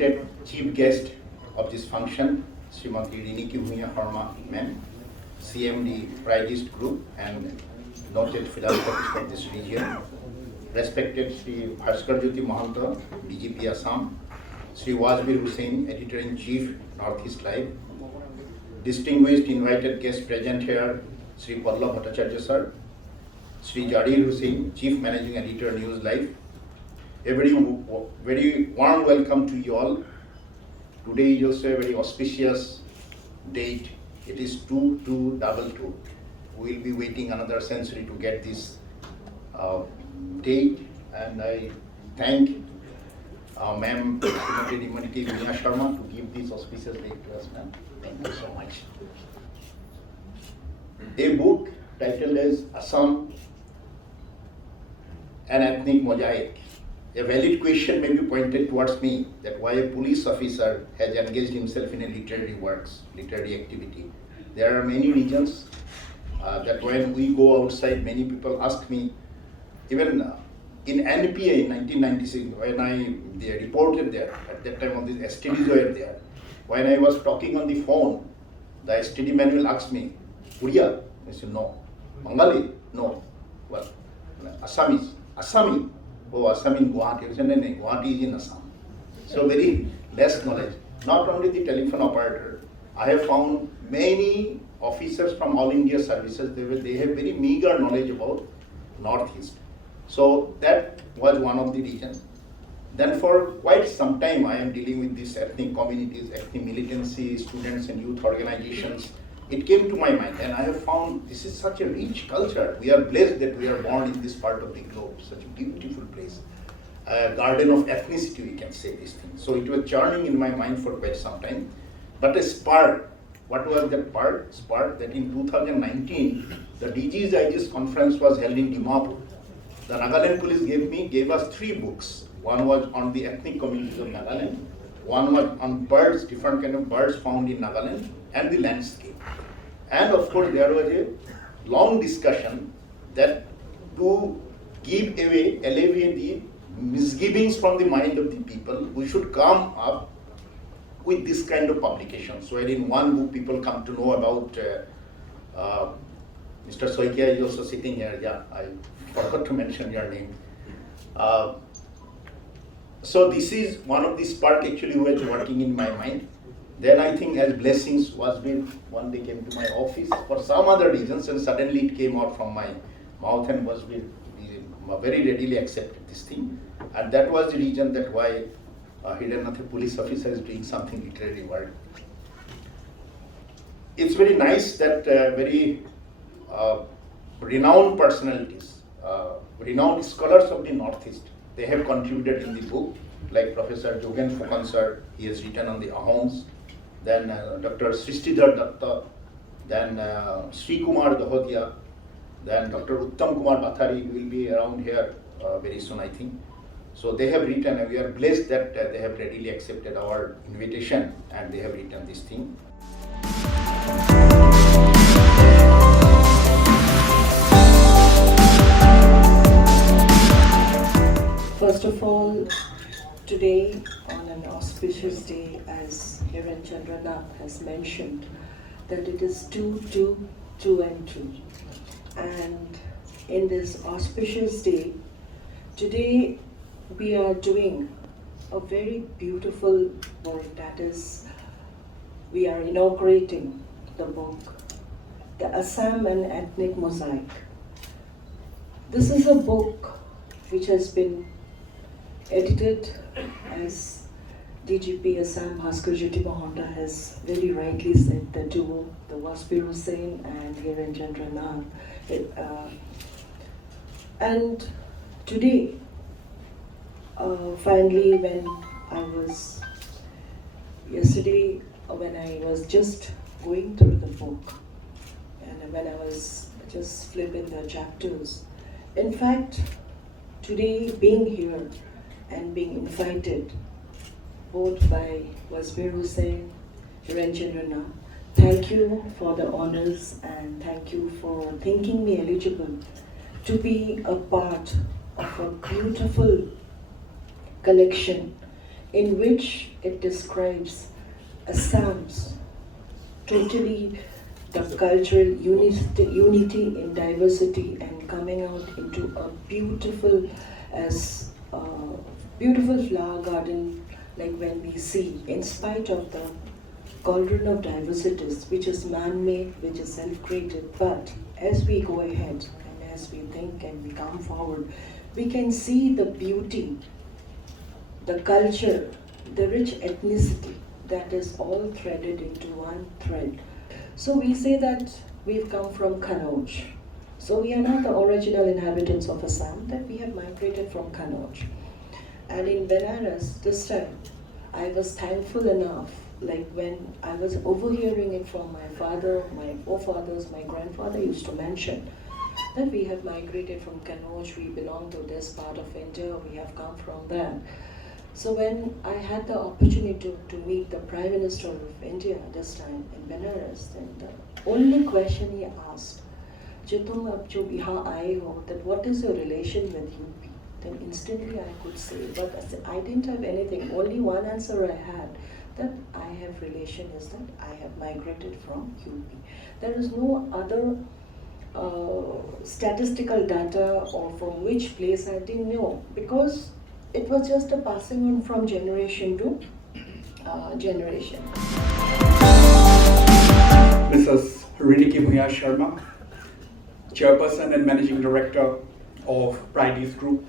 respected chief guest of this function, Srimati Riniki Bhuiya Harma, ma'am, CMD Prideist Group and noted philanthropist of this region, respected Sri Bhaskar Jyoti Mahanta, DGP Assam, Sri Awaz Hussain, Editor-in-Chief, Northeast Live, distinguished invited guest present here, Sri Pallav Bhattacharya sir, Sri Jadir Hussain, Chief Managing Editor, News Live. A very warm welcome to you all. Today is also a very auspicious date. It is 2222. We will be waiting another century to get this date, and I thank Ma'am Srimati Riniki Bhuiya Sharma to give this auspicious date to us, ma'am. Thank you so much. A book titled as Assam, an Ethnic Mosaic. A valid question may be pointed towards me that why a police officer has engaged himself in a literary works, literary activity. There are many reasons that when we go outside, many people ask me, even in NPA in 1996, when they reported there, at that time all these STDs were there. When I was talking on the phone, the STD man will ask me, Uriya? I said, no. Bengali? No. Well, Assamese. Assami? Oh, Assam in Guwahati. I said, no, Guwahati is in Assam. So very less knowledge. Not only the telephone operator, I have found many officers from All India services, they have very meager knowledge about Northeast. So that was one of the reasons. Then for quite some time I am dealing with these ethnic communities, ethnic militancy, students and youth organizations. It came to my mind and I have found this is such a rich culture. We are blessed that we are born in this part of the globe, such a beautiful place. A garden of ethnicity, we can say this thing. So it was churning in my mind for quite some time. But a spark, what was that spark that in 2019, the DG's IG's conference was held in Dimapur. The Nagaland police gave us 3 books. One was on the ethnic communities of Nagaland, one was on birds, different kind of birds found in Nagaland, and the landscape. And of course there was a long discussion that to give away, alleviate the misgivings from the mind of the people, we should come up with this kind of publications. Where in one book people come to know about, Mr. Soikia is also sitting here, yeah, I forgot to mention your name. So this is one of the spark actually who was working in my mind. Then I think as blessings was when one day came to my office for some other reasons and suddenly it came out from my mouth and was very readily accepted this thing. And that was the reason that why Hiranatha police officer is doing something literary work. It's very nice that very renowned personalities, renowned scholars of the Northeast, they have contributed in the book, like Professor Jogen Phukan sir, he has written on the Ahoms, then Dr. Srishtidhar Datta, then Sri Kumar Dahodia, then Dr. Uttam Kumar Bathari will be around here very soon, I think. So they have written, and we are blessed that they have readily accepted our invitation and they have written this thing. First of all, today on an auspicious day, as Hiran Chandranath has mentioned, that it is 2, and 2. And in this auspicious day, today we are doing a very beautiful work, that is, we are inaugurating the book, The Assam, an Ethnic Mosaic. This is a book which has been edited, as DGP Assam Bhaskar Jyoti Mahanta has very rightly said, the duo, the Wasbir Hussain and Hiran Chandranath. And today, finally, yesterday when I was just going through the book and when I was just flipping the chapters, in fact, today being here and being invited both by Wasbir Hussain, Hiran Chandranath, thank you for the honors and thank you for thinking me eligible to be a part of a beautiful collection in which it describes Assam's totally the cultural unity in diversity and coming out into a beautiful as beautiful flower garden, like when we see, in spite of the cauldron of diversities, which is man-made, which is self-created, but as we go ahead and as we think and we come forward, we can see the beauty, the culture, the rich ethnicity that is all threaded into one thread. So we say that we've come from Kanauj. So we are not the original inhabitants of Assam, that we have migrated from Kanauj. And in Benares, this time, I was thankful enough, like when I was overhearing it from my father, my forefathers, my grandfather used to mention that we have migrated from Kanauj, we belong to this part of India, we have come from there. So when I had the opportunity to meet the Prime Minister of India this time in Benares, then the only question he asked, "Jo tum ab jo यहाँ आए हो, that what is your relation with UP?" Then instantly I could say, but I didn't have anything. Only one answer I had, that I have relation is that I have migrated from UP. There is no other statistical data or from which place I didn't know, because it was just a passing on from generation to generation. Mrs. Riniki Bhuya Sharma, Chairperson and Managing Director of Prides Group,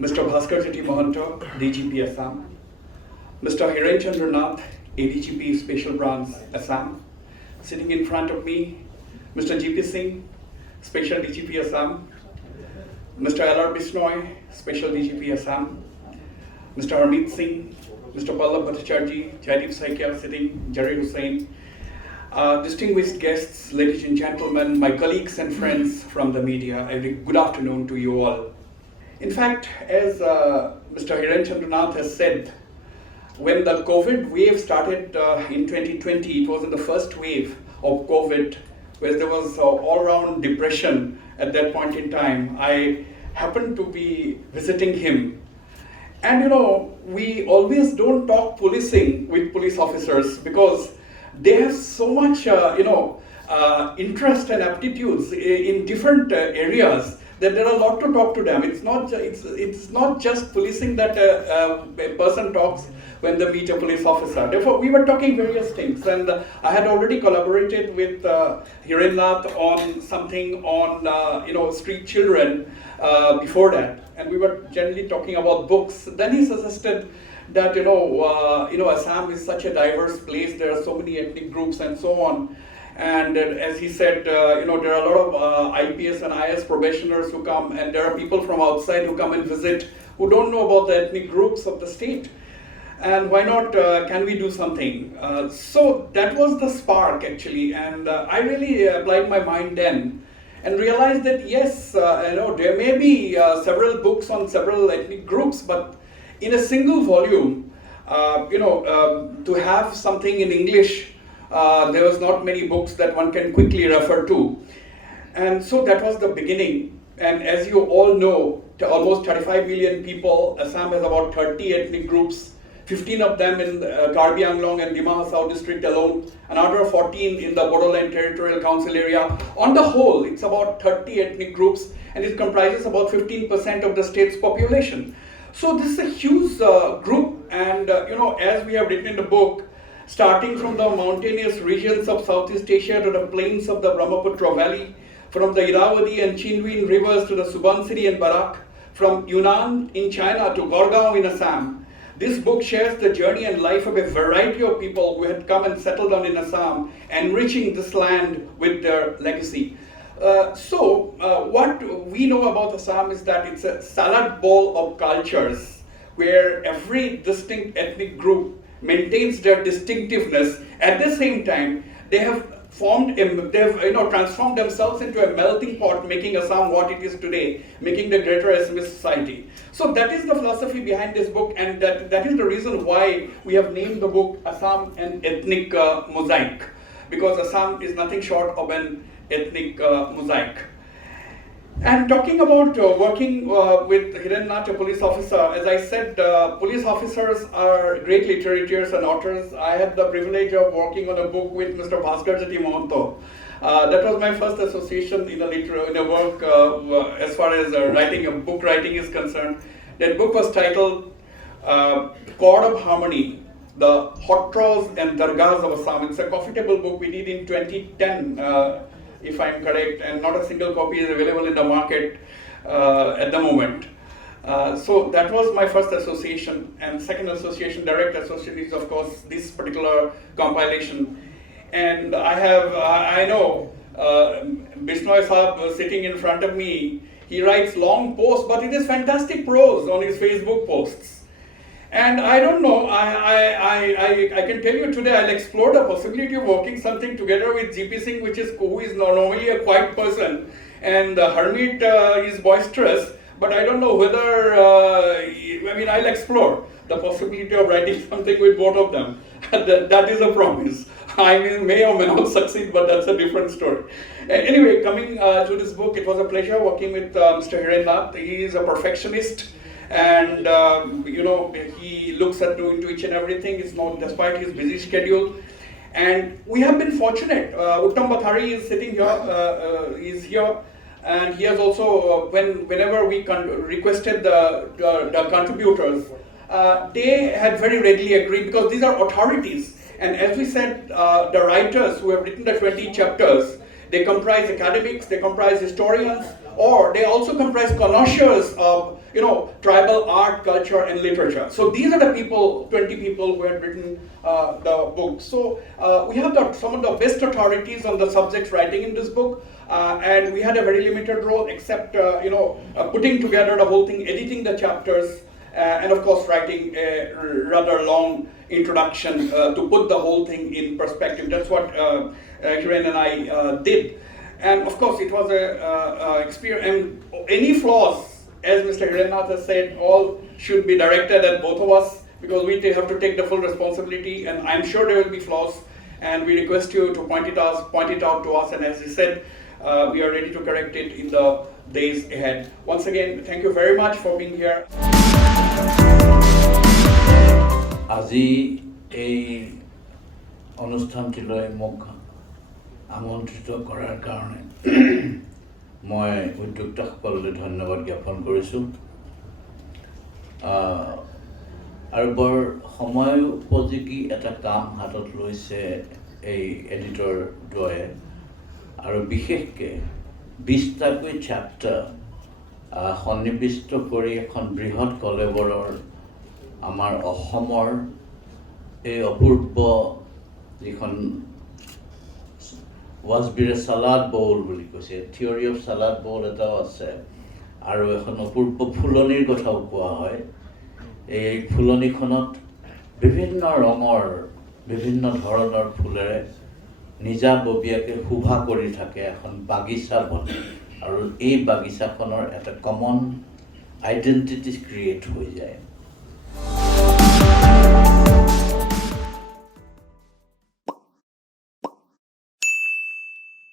Mr. Bhaskar Jiti Mahanta, DGP Assam, Mr. Hiren Chandra Nath, ADGP Special Branch Assam. Sitting in front of me, Mr. GP Singh, Special DGP Assam, Mr. L.R. Bisnoy, Special DGP Assam, Mr. Harmeet Singh, Mr. Pallab Bhattacharjee, Jaideep Saikia sitting, Jari Hussain, distinguished guests, ladies and gentlemen, my colleagues and friends from the media, a very good afternoon to you all. In fact, as Mr. Hiren Chandranath has said, when the COVID wave started in 2020, it was in the first wave of COVID, where there was all-round depression at that point in time. I happened to be visiting him. And we always don't talk policing with police officers because they have so much, interest and aptitudes in different areas that there are a lot to talk to them. It's not just policing that a person talks when they meet a police officer. Therefore, we were talking various things, and I had already collaborated with Hiren Nath on something on street children before that, and we were generally talking about books. Then he suggested that Assam is such a diverse place. There are so many ethnic groups and so on. And as he said, there are a lot of IPS and IS probationers who come, and there are people from outside who come and visit who don't know about the ethnic groups of the state. And why not, can we do something? So that was the spark actually, and I really applied my mind then and realized that yes, there may be several books on several ethnic groups, but in a single volume, to have something in English, there was not many books that one can quickly refer to. And so that was the beginning. And as you all know, almost 35 million people, Assam has about 30 ethnic groups, 15 of them in Karbi Anglong and Dima Hasao district alone, another 14 in the Bodoland Territorial Council area. On the whole, it's about 30 ethnic groups, and it comprises about 15% of the state's population. So this is a huge group, and as we have written in the book, starting from the mountainous regions of Southeast Asia to the plains of the Brahmaputra Valley, from the Irrawaddy and Chinwin rivers to the Subansiri and Barak, from Yunnan in China to Gorgaon in Assam, this book shares the journey and life of a variety of people who had come and settled on in Assam, enriching this land with their legacy. What we know about Assam is that it's a salad bowl of cultures where every distinct ethnic group maintains their distinctiveness. At the same time, they have transformed themselves into a melting pot, making Assam what it is today, making the greater Assamese society. So that is the philosophy behind this book, and that is the reason why we have named the book Assam an Ethnic Mosaic, because Assam is nothing short of an ethnic mosaic. And talking about working with Hirennath, a police officer, as I said, police officers are great literators and authors. I had the privilege of working on a book with Mr. Bhaskar Jati Mohanto. That was my first association in a work as far as book writing is concerned. That book was titled Chord of Harmony, the Hotras and Dargahs of Assam. It's a profitable book we did in 2010. If I'm correct, and not a single copy is available in the market at the moment. So that was my first association, and second association, direct association, is of course this particular compilation. And I know Bisnoy Saab sitting in front of me, he writes long posts, but it is fantastic prose on his Facebook posts. And I don't know, I can tell you today, I'll explore the possibility of working something together with GP Singh, who is normally a quiet person, and Harmeet is boisterous, but I don't know whether, I'll explore the possibility of writing something with both of them. That is a promise. May or may not succeed, but that's a different story. Anyway, coming to this book, it was a pleasure working with Mr. Hirennath. He is a perfectionist. And he looks into each and everything. It's not, despite his busy schedule. And we have been fortunate. Uttam Bathari is sitting here. He's here, and he has also, whenever we requested the contributors, they had very readily agreed, because these are authorities. And as we said, the writers who have written the 20 chapters, they comprise academics, they comprise historians, or they also comprise connoisseurs of tribal art, culture, and literature. So these are the 20 people who had written the book. So we have some of the best authorities on the subjects writing in this book, and we had a very limited role, except putting together the whole thing, editing the chapters, and of course writing a rather long introduction to put the whole thing in perspective. That's what Hiren and I did. And of course it was a experience, and any flaws, as Mr. Hirennath has said, all should be directed at both of us, because we have to take the full responsibility, and I'm sure there will be flaws, and we request you to point it out to us, and as he said, we are ready to correct it in the days ahead. Once again, thank you very much for being here. আজি এই অনুষ্ঠানটিলৈ মোক আমন্ত্ৰিত কৰাৰ কাৰণে মই উদ্যোক্তাসকললৈ ধন্যবাদ জ্ঞাপন কৰিছোঁ। আৰু বৰ সময় উপযোগী এটা কাম হাতত লৈছে এই এডিটৰ দ্বয়ে, আৰু বিশেষকৈ 20টাকৈ চেপ্টাৰ সন্নিৱিষ্ট কৰি এখন বৃহৎ কলেবৰৰ আমাৰ অসমৰ এই অপূৰ্ব যিখন ৱাজবিৰে সালাড বউল বুলি কৈছে, থিয়ৰী অফ সালাড বউল এটাও আছে, আৰু এখন অপূৰ্ব ফুলনিৰ কথাও কোৱা হয়। এই ফুলনিখনত বিভিন্ন ৰঙৰ বিভিন্ন ধৰণৰ ফুলেৰে নিজাববীয়াকৈ শোভা কৰি থাকে এখন বাগিচা বনে, আৰু এই বাগিচাখনৰ এটা কমন আইডেণ্টিটি ক্ৰিয়েট হৈ যায়।